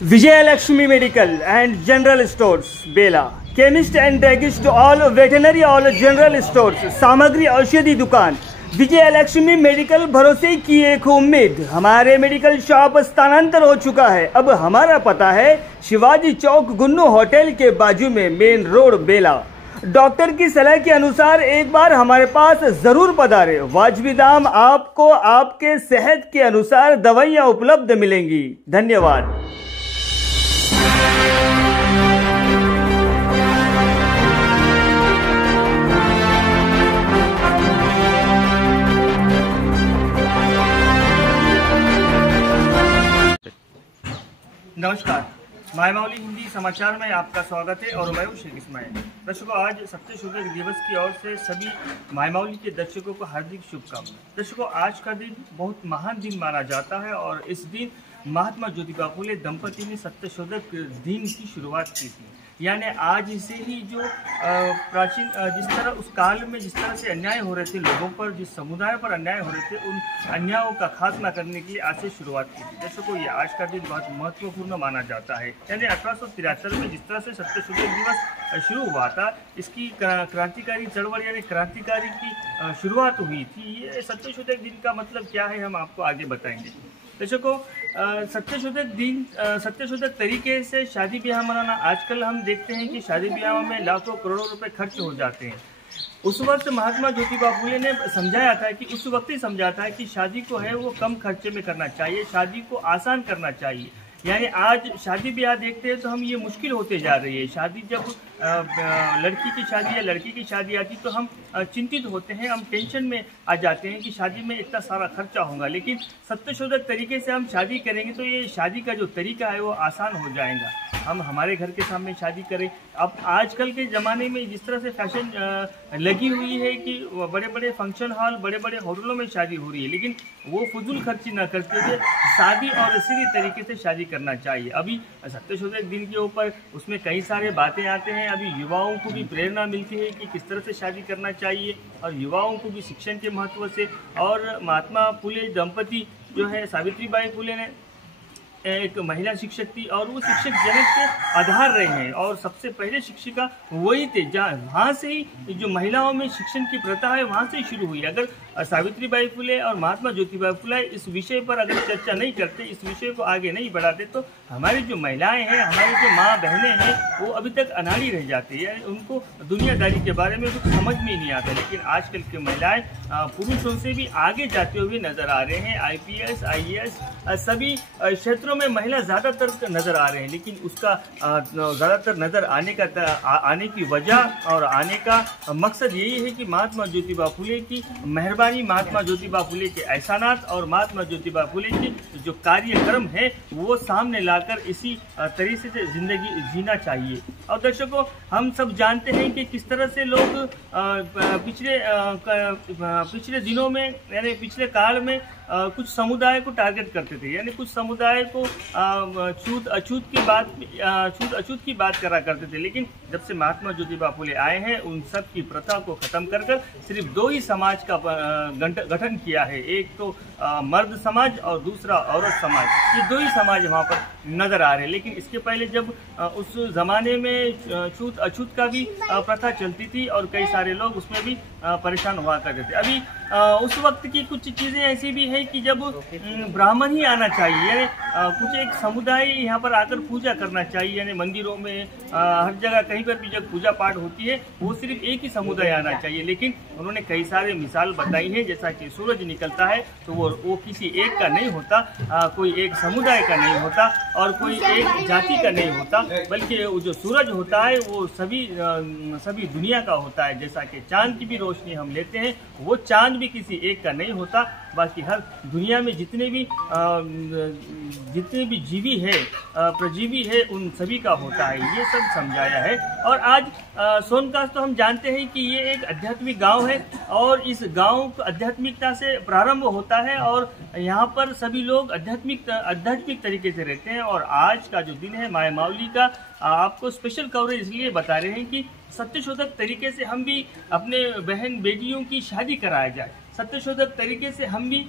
Vijay Lakshmi Medical and General Stores, Bela. Chemist and Druggist, all veterinary, all general stores. सामग्री औषधि दुकान विजय Lakshmi medical, भरोसे की एक उम्मीद। हमारे मेडिकल शॉप स्थानांतर हो चुका है। अब हमारा पता है शिवाजी चौक, गुन्नू होटल के बाजू में, मेन रोड, बेला। डॉक्टर की सलाह के अनुसार एक बार हमारे पास जरूर पधारे। वाजिब दाम, आपको आपके सेहत के अनुसार दवाइयां उपलब्ध मिलेंगी। धन्यवाद। नमस्कार, मायमावली हिंदी समाचार में आपका स्वागत है और मैं हूं शेख इस्माइल। दर्शकों, आज सत्य शोधक दिवस की ओर से सभी मायमावली के दर्शकों को हार्दिक शुभकामनाएं। दर्शकों, आज का दिन बहुत महान दिन माना जाता है और इस दिन महात्मा ज्योतिबा फुले दंपति ने सत्य शोधक दिन की शुरुआत की थी। यानी आज से ही जो प्राचीन जिस तरह उस काल में जिस तरह से अन्याय हो रहे थे लोगों पर, जिस समुदाय पर अन्याय हो रहे थे, उन अन्यायों का खात्मा करने के लिए आज से शुरुआत की थी। दर्शकों, ये आज का दिन बहुत महत्वपूर्ण माना जाता है। यानी 1873 में जिस तरह से सत्य शोधक दिवस शुरू हुआ था, इसकी क्रांतिकारी चळवळ यानी क्रांतिकारी की शुरुआत हुई थी। ये सत्य शोधक दिन का मतलब क्या है, हम आपको आगे बताएंगे। दर्शकों, सत्य शोधक तरीके से शादी ब्याह मनाना, आजकल हम देखते हैं कि शादी ब्याह में लाखों करोड़ों रुपए खर्च हो जाते हैं। उस वक्त महात्मा ज्योतिबा फुले ने समझाया था कि उस वक्त ही समझा था कि शादी को है वो कम खर्चे में करना चाहिए, शादी को आसान करना चाहिए। यानी आज शादी ब्याह देखते हैं तो हम ये मुश्किल होते जा रही है। शादी जब लड़की की शादी या लड़की की शादी आती तो हम चिंतित होते हैं, हम टेंशन में आ जाते हैं कि शादी में इतना सारा खर्चा होगा। लेकिन सत्य शोधक तरीके से हम शादी करेंगे तो ये शादी का जो तरीका है वो आसान हो जाएगा। हम हमारे घर के सामने शादी करें। अब आजकल के ज़माने में जिस तरह से फैशन लगी हुई है कि बड़े बड़े फंक्शन हॉल, बड़े बड़े होटलों में शादी हो रही है, लेकिन वो फजूल खर्ची न करते हुए सादी और सीधी तरीके से शादी करना चाहिए। अभी सत्य शोधक दिन के ऊपर उसमें कई सारे बातें आते हैं। अभी युवाओं को भी प्रेरणा मिलती है कि किस तरह से शादी करना चाहिए और युवाओं को भी शिक्षण के महत्व से। और महात्मा फुले दंपति जो है, सावित्रीबाई फुले ने एक महिला शिक्षक थी और वो शिक्षक जगत के आधार रहे हैं और सबसे पहले शिक्षिका वही थे। जहाँ वहाँ से ही जो महिलाओं में शिक्षण की प्रथा है वहाँ से ही शुरू हुई। अगर सावित्रीबाई फुले और महात्मा ज्योतिबा फुले इस विषय पर अगर चर्चा नहीं करते, इस विषय को आगे नहीं बढ़ाते, तो हमारी जो महिलाएं हैं, हमारी जो माँ बहनें हैं, वो अभी तक अनाड़ी रह जाती है। उनको दुनियादारी के बारे में कुछ समझ में ही नहीं आता। लेकिन आजकल की महिलाएं पुरुषों से भी आगे जाते हुए नजर आ रहे हैं। IPS, IAS सभी क्षेत्रों में महिला ज़्यादातर नजर आ रहे हैं। लेकिन उसका ज़्यादातर नजर आने की वजह और आने का मकसद यही है कि महात्मा ज्योतिबा फुले की मेहरबानी, महात्मा ज्योतिबा फुले के एहसानात और महात्मा ज्योतिबा फुले की जो कार्यक्रम है वो सामने लाकर इसी तरीके से जिंदगी जीना चाहिए। और दर्शकों, हम सब जानते हैं कि किस तरह से लोग पिछले दिनों में यानी पिछले काल में कुछ समुदाय को टारगेट करते थे। यानी कुछ समुदाय को छूत अछूत की बात करा करते थे। लेकिन जब से महात्मा ज्योतिबा फुले आए हैं, उन सब की प्रथा को खत्म कर सिर्फ दो ही समाज का गठन किया है। एक तो मर्द समाज और दूसरा औरत समाज। ये दो ही समाज वहाँ पर नजर आ रहे हैं। लेकिन इसके पहले जब उस जमाने में छूत अछूत का भी प्रथा चलती थी और कई सारे लोग उसमें भी परेशान हुआ करते थे। अभी उस वक्त की कुछ चीज़ें ऐसी भी है कि जब ब्राह्मण ही आना चाहिए, कुछ एक समुदाय यहाँ पर आकर पूजा करना चाहिए। यानी मंदिरों में हर जगह कहीं पर भी जब पूजा पाठ होती है वो सिर्फ एक ही समुदाय आना चाहिए। लेकिन उन्होंने कई सारे मिसाल बताई है, जैसा कि सूरज निकलता है तो वो किसी एक का नहीं होता, कोई एक समुदाय का नहीं होता और कोई एक जाति का नहीं होता, बल्कि वो जो सूरज होता है वो सभी दुनिया का होता है। जैसा कि चांद की भी रोशनी हम लेते हैं, वो चांद भी किसी एक का नहीं होता, बाकी हर दुनिया में जितने भी जीवी है, प्रजीवी है, उन सभी का होता है। ये सब समझाया है। और आज सोनकाश तो हम जानते हैं कि ये एक आध्यात्मिक गांव है और इस गांव आध्यात्मिकता से प्रारंभ होता है और यहाँ पर सभी लोग आध्यात्मिक तरीके से रहते हैं। और आज का जो दिन है मायमावली का, आपको स्पेशल कवरेज इसलिए बता रहे हैं कि सत्य शोधक तरीके से हम भी अपने बहन बेटियों की शादी कराया जाए। सत्य शोधक तरीके से हम भी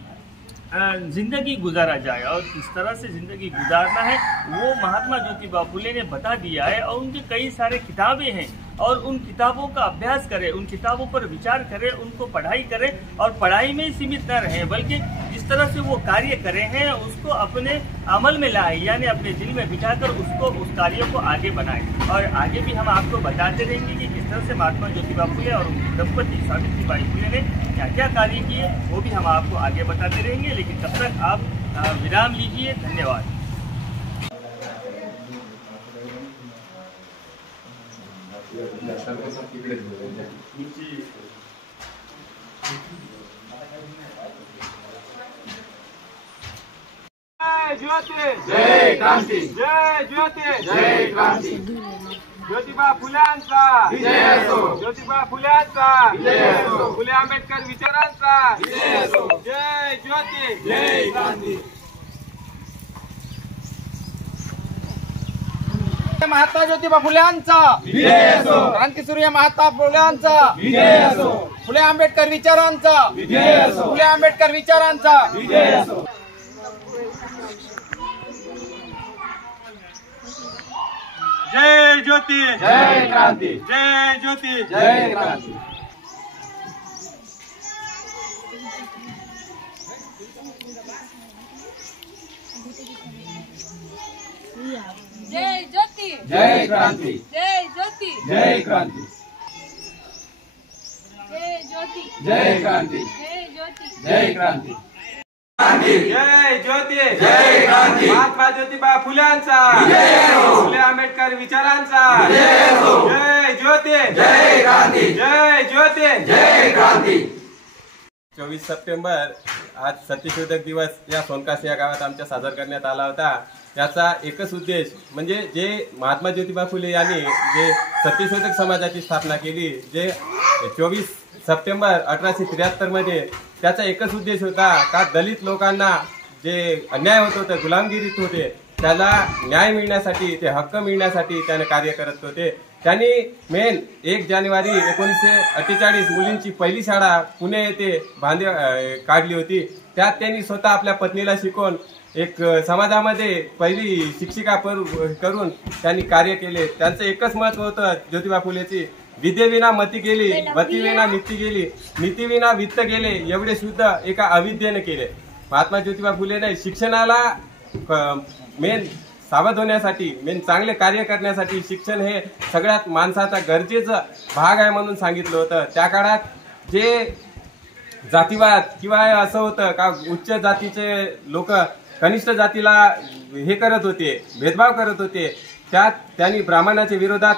जिंदगी गुजारा जाए और किस तरह से जिंदगी गुजारना है वो महात्मा ज्योतिबा फुले ने बता दिया है। और उनके कई सारे किताबें हैं और उन किताबों का अभ्यास करें, उन किताबों पर विचार करें, उनको पढ़ाई करें और पढ़ाई में ही सीमित न रहें, बल्कि जिस तरह से वो कार्य करे हैं उसको अपने अमल में लाए, यानी अपने दिल में बिठाकर उसको उस कार्य को आगे बढ़ाएं। और आगे भी हम आपको बताते रहेंगे कि किस तरह से महात्मा ज्योतिबा फुले और उनकी दंपति सावित्रीबाई फुले ने क्या क्या कार्य किए, वो भी हम आपको आगे बताते रहेंगे। लेकिन तब तक आप विराम लीजिए। धन्यवाद। जय ज्योती, जय क्रांती, जय ज्योती, जय क्रांती, ज्योतिबा फुल्यांचा विजय असो, ज्योतिबा फुल्यांचा विजय असो, फुले आंबेडकर विचारांचा विजय असो, जय ज्योती, जय क्रांती। महात्मा ज्योतिबा फुल्यांचा विजय असो, क्रांतीसूर्य महात्मा फुल्यांचा विजय असो, फुले आंबेडकर विचारांचा विजय असो, फुले आंबेडकर विचारांचा विजय असो। जय ज्योती, जय क्रांती, जय ज्योती, जय क्रांती। जय ज्योती, जय क्रांती, जय ज्योती, जय क्रांती, जय ज्योती, जय क्रांती, जय ज्योती, जय क्रांती। जय ज्योती, जय क्रांती, महात्मा ज्योतिबा फुल्यांचा विजय असो, फुले आंबेडकर विचारांचा विजय असो, जय ज्योती, जय क्रांती, जय ज्योती, जय क्रांती। 24 सप्टेंबर आज सत्यशोधक दिवस या सोनकास या गावात आमच्या साजरा करण्यात आला होता। याचा एकच उद्देश म्हणजे जे महात्मा ज्योतिबा फुले यांनी जे सत्यशोधक समाजाची स्थापना केली, जे 24 सप्टेंबर 1873 मध्ये, त्याचा एकच उद्देश होता का दलित लोकांना जे अन्याय होत होते, गुलामगिरीत होते, त्याला न्याय मिळण्यासाठी, ते हक्क मिळण्यासाठी त्याने कार्य करत होते। त्यांनी मेन 1 जानेवारी 1948 मुलींची पहिली शाळा पुणे येथे काढली होती। त्यात त्यांनी स्वतः आपल्या पत्नीला शिकवून एक समाजामध्ये पहिली शिक्षिका करून त्यांनी कार्य केले। त्यांचं एकच महत्व होतं ज्योतिबा फुलेची, विद्येविना मती गेली, मतीविना नीती गेली, नीतीविना वित्त गेले, एवढे शुद्ध एका अविद्येने केले। महात्मा ज्योतिबा फुलेने शिक्षणाला मेन सावध होण्यासाठी, मेन चांगले कार्य करण्यासाठी शिक्षण हे सगळ्यात माणसाचा गरजेचा भाग आहे म्हणून सांगितलं होतं। त्या काळात जे जातीवाद किंवा असं होतं का उच्च जातीचे लोक कनिष्ठ जातीला हे करत होते, भेदभाव करत होते, त्यात त्यांनी ब्राह्मणाच्या विरोधात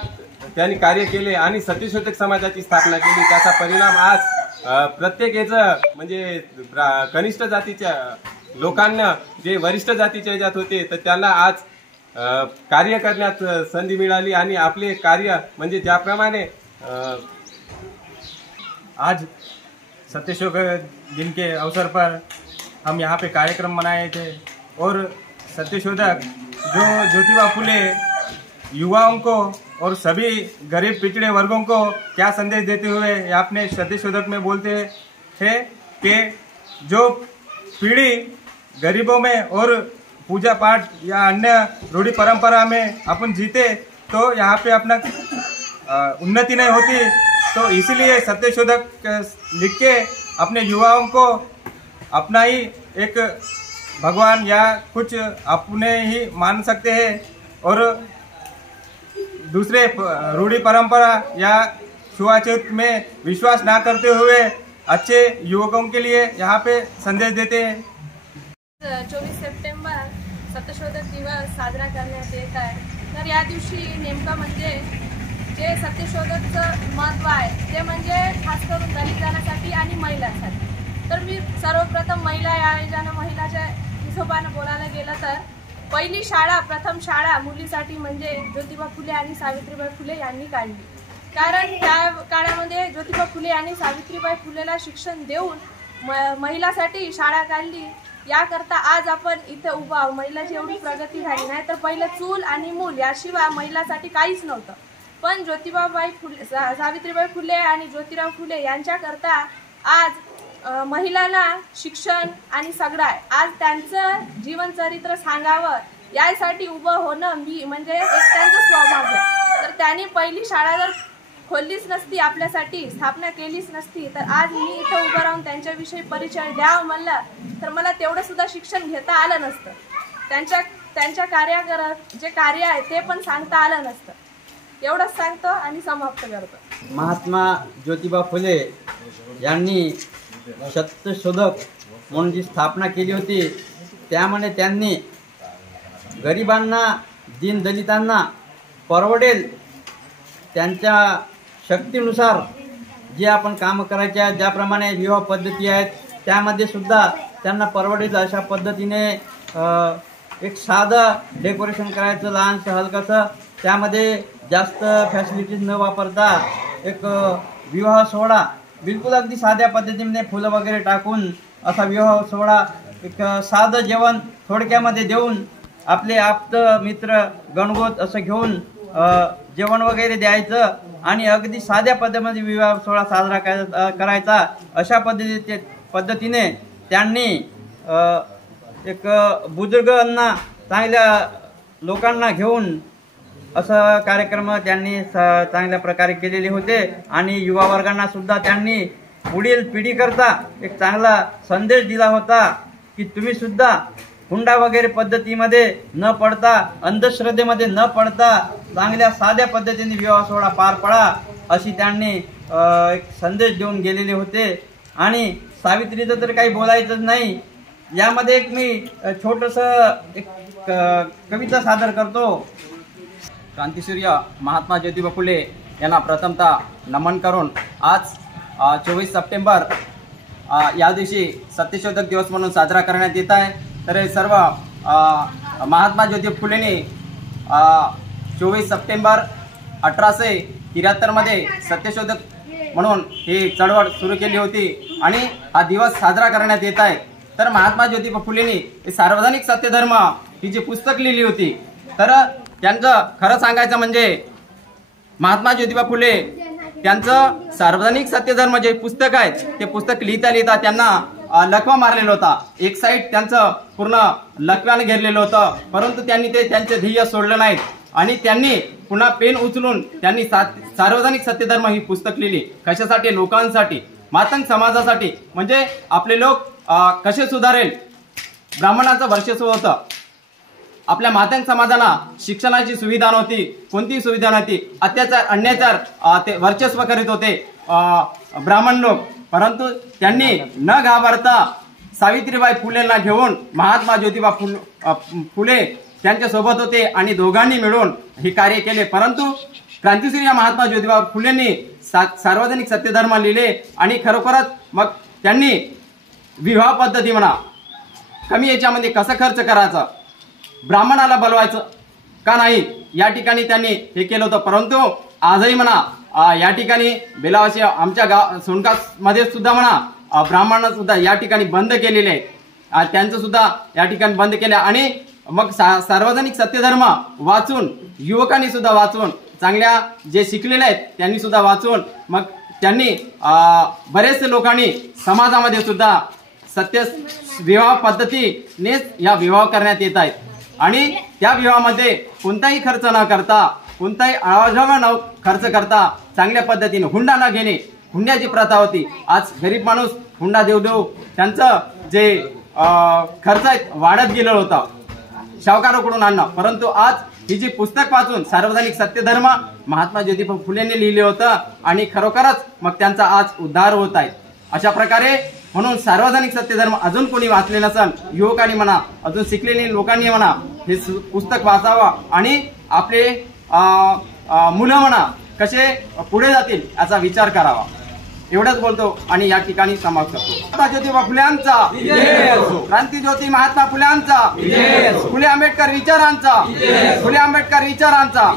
त्यांनी कार्य केले आणि सत्यशोधक समाजाची स्थापना केली। त्याचा परिणाम आज प्रत्येक याचं म्हणजे कनिष्ठ जातीच्या लोकांना जे वरिष्ठ जातीच्या ह्याच्यात होते तर त्यांना आज कार्य करण्यात संधी मिळाली आणि आपले कार्य म्हणजे ज्याप्रमाणे आज सत्यशोधक दिन के अवसर पर हम यहाँ पे कार्यक्रम मनाए थे और सत्यशोधक जो ज्योतिबा फुले युवाओं को और सभी गरीब पिछड़े वर्गों को क्या संदेश देते हुए अपने सत्यशोधक में बोलते हैं कि जो पीढ़ी गरीबों में और पूजा पाठ या अन्य रूढ़ी परंपरा में अपन जीते तो यहाँ पे अपना उन्नति नहीं होती। तो इसीलिए सत्यशोधक लिख के अपने युवाओं को अपना ही एक भगवान या कुछ अपने ही मान सकते हैं और दूसरे रूढ़ी परंपरा या छुआछूत में विश्वास ना करते हुए अच्छे युवकों के लिए यहाँ पे संदेश देते हैं। 24 सप्टेंबर सत्यशोधक दिवस साजरा करण्यात येत आहे। तर या दिवशी नेमकं म्हणजे जे सत्यशोधकचं महत्त्व आहे ते म्हणजे खास करून दलित जनासाठी आणि महिलांसाठी। तर मी सर्वप्रथम महिला या आयोजन महिलाच्या हिशोबाने बोलायला गेलं तर पहिली शाळा, प्रथम शाळा मुलीसाठी म्हणजे ज्योतिबा फुले आणि सावित्रीबाई फुले यांनी काढली। कारण त्या काळामध्ये ज्योतिबा फुले आणि सावित्रीबाई फुलेला शिक्षण देऊन महिलासाठी शाळा काढली। याकरता आज आपण इथे उभा आहोत। महिलाची एवढी प्रगती झाली नाही तर पहिले चूल आणि मूल याशिवाय महिलासाठी काहीच नव्हतं। पण सावित्रीबाई फुले आणि ज्योतिराव फुले यांच्याकरता आज महिलांना शिक्षण आणि सगळं आहे. आज त्यांचं जीवनचरित्र सांगावं यासाठी उभं होणं मी म्हणजे एक त्यांचं स्वभाव आहे. तर त्यांनी पहिली शाळा जर खोललीच नसती, आपल्यासाठी स्थापना केलीच नसती, तर आज मी इथं उभं राहून त्यांच्याविषयी परिचय द्यावं म्हणलं तर मला तेवढं सुद्धा शिक्षण घेता आलं नसतं. त्यांच्या कार्यात जे कार्य आहे ते पण सांगता आलं नसतं. एवढंच सांगतो आणि समाप्त करतो. महात्मा ज्योतिबा फुले यांनी सत्यशोधक म्हणून जी स्थापना केली होती, त्यामुळे त्यांनी गरिबांना, दीनदलितांना परवडेल त्यांच्या शक्तीनुसार जे आपण कामं करायचे आहेत, ज्याप्रमाणे विवाह पद्धती आहेत त्यामध्ये सुद्धा त्यांना परवडेल अशा पद्धतीने एक साधं डेकोरेशन करायचं, लहानसं हलकंसं, त्यामध्ये जास्त फॅसिलिटीज न वापरता एक विवाह सोहळा बिलकुल अगदी साध्या पद्धतीने फुलं वगैरे टाकून असा विवाह सोहळा, एक साधं जेवण थोडक्यामध्ये देऊन आपले आप्त मित्र गणगोत असं घेऊन जेवण वगैरे द्यायचं आणि अगदी साध्या पद्धतीमध्ये विवाह सोहळा साजरा करायचा. अशा पद्धतीने त्यांनी एक बुजुर्गांना, चांगल्या लोकांना घेऊन असं कार्यक्रम त्यांनी चांगल्या प्रकारे केलेले होते. आणि युवा वर्गांना सुद्धा त्यांनी पुढील पिढीकरता एक चांगला संदेश दिला होता की तुम्ही सुद्धा हुंडा वगैरे पद्धतीमध्ये न पडता, अंधश्रद्धेमध्ये न पडता चांगल्या साध्या पद्धतीने विवाह सोहळा पार पडा, अशी त्यांनी एक संदेश देऊन गेलेले होते. आणि सावित्रीचं तर काही बोलायचंच नाही. यामध्ये एक मी छोटंसं एक कविता सादर करतो. क्रांतिसूर्य महात्मा ज्योतिबा फुले यांना प्रथमतः नमन करून आज 24 सप्टेंबर या दिवशी सत्यशोधक दिवस म्हणून साजरा करण्यात येत आहे. तर हे सर्व महात्मा ज्योतिबा फुलेंनी 24 सप्टेंबर 1873 मध्ये सत्यशोधक म्हणून ही चळवळ सुरू केली होती आणि हा दिवस साजरा करण्यात येत आहे. तर महात्मा ज्योतिबा फुलेंनी सार्वजनिक सत्यधर्म ही जी पुस्तक लिहिली होती, तर त्यांचं खरं सांगायचं म्हणजे महात्मा ज्योतिबा फुले त्यांचं सार्वजनिक सत्यधर्म जे पुस्तक आहे ते पुस्तक लिहिता लिहिता त्यांना लकवा मारलेला होता. एक साईड त्यांचं पूर्ण लकव्याने घेरलेलं होतं, परंतु त्यांनी ते त्यांचे ध्येय सोडलं नाही आणि त्यांनी पुन्हा पेन उचलून त्यांनी सार्वजनिक सत्यधर्म ही पुस्तक लिहिली. कशासाठी? लोकांसाठी, मातंग समाजासाठी. म्हणजे आपले लोक कसे सुधारेल. ब्राह्मणांचं वर्चस्व होतं. आपल्या मातंग समाजाला शिक्षणाची सुविधा नव्हती, कोणतीही सुविधा नव्हती. अत्याचार, अन्याचार ते वर्चस्व करीत होते ब्राह्मण लोक. परंतु त्यांनी न घाबरता सावित्रीबाई फुलेंना घेऊन महात्मा ज्योतिबा फुले त्यांच्या सोबत होते आणि दोघांनी मिळून हे कार्य केले. परंतु क्रांतिसूर्य महात्मा ज्योतिबा फुलेंनी सार्वजनिक सत्यधर्म लिहिले आणि खरोखरच मग त्यांनी विवाह पद्धती म्हणा, कमी याच्यामध्ये कसं खर्च करायचं, ब्राह्मणाला बोलवायचं का नाही, या ठिकाणी त्यांनी हे केलं होतं. परंतु आजही म्हणा या ठिकाणी बेलावाशी आमच्या सोनकास मध्ये सुद्धा म्हणा ब्राह्मणांना सुद्धा या ठिकाणी बंद केलेले आहे. त्यांचं सुद्धा या ठिकाणी बंद केले आणि मग सार्वजनिक सत्यधर्म वाचून, युवकांनी सुद्धा वाचून, चांगल्या जे शिकलेले आहेत त्यांनी सुद्धा वाचून मग त्यांनी बरेचसे लोकांनी समाजामध्ये सुद्धा सत्य विवाह पद्धतीनेच या विवाह करण्यात येत आहेत. आणि त्या विवाहामध्ये कोणताही खर्च न करता, कोणताही आवाजावा न खर्च करता चांगल्या पद्धतीने हुंडा न घेणे, हुंड्याची प्रथा होती. आज गरीब माणूस हुंडा देऊ देऊ त्यांचं जे खर्च वाढत गेलं होतं शाहूकाराकडून आणणं. परंतु आज ही जी पुस्तक वाचून सार्वजनिक सत्यधर्म महात्मा ज्योतिबा फुलेंनी लिहिले होतं आणि खरोखरच मग त्यांचा आज उद्धार होत आहे. अशा प्रकारे म्हणून सार्वजनिक सत्यधर्म अजून कोणी वाचले नसेल, युवकांनी म्हणा, अजून शिकलेली लोकांनी म्हणा, हे पुस्तक वाचावं आणि आपले मुलं म्हणा कसे पुढे जातील याचा विचार करावा. एवढंच बोलतो आणि या ठिकाणी समाप्त करतो. महात्मा ज्योतिबा फुल्यांचा क्रांतिज्योती महात्मा फुल्यांचा, फुले आंबेडकर विचारांचा, फुले आंबेडकर विचारांचा.